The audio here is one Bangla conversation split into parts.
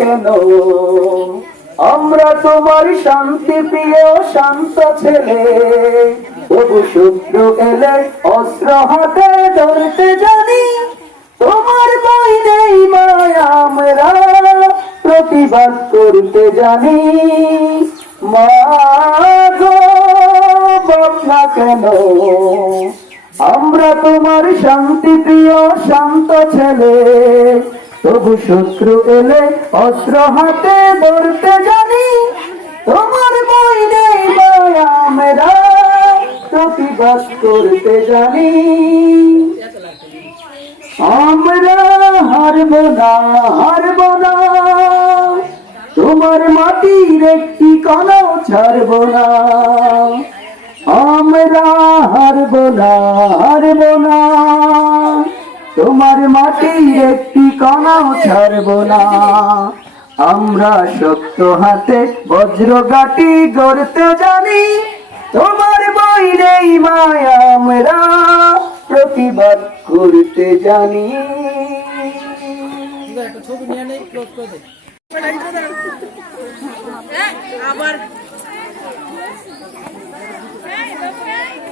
কেন? আমরা তোমার শান্তি প্রিয় শান্ত ছেলে। তবু শত্রু এলে অস্ত্র হাতে ধরতে জানি, তোমার বই নেই মায়া আমরা প্রতিবাদ করতে জানি, মা গো বদনা কেন? আমরা তোমার শান্তি প্রিয় শান্ত ছেলে। তবু শত্রু এলে অস্ত্র হাতে ধরতে জানি। তোমার বই নেই আমরা প্রতিবাদ করতে জানি। আমরা হারব না হারব না। তোমার মাটির একটি কণাও ছাড়ব না। আমরা হারব না হারব না। তোমার মাটির একটি কণাও ছাড়ব না। আমরা শক্ত হাতে বজ্র গাটি গড়তে জানি। তোমার বই নেই মায়া আমরা প্রতিবাদ করতে জানি। আবার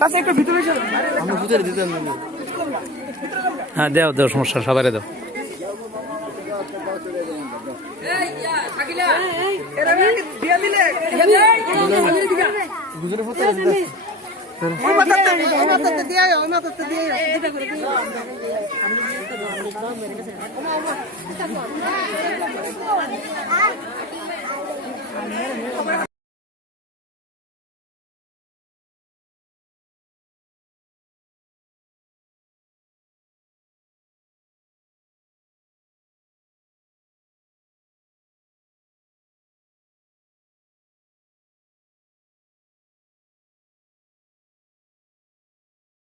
পাশে একটু ভিতরে এসে আমি ভিতরে দিতাম না হ্যাঁ দাও দাও সমস্যা সবাই দাও দিয়া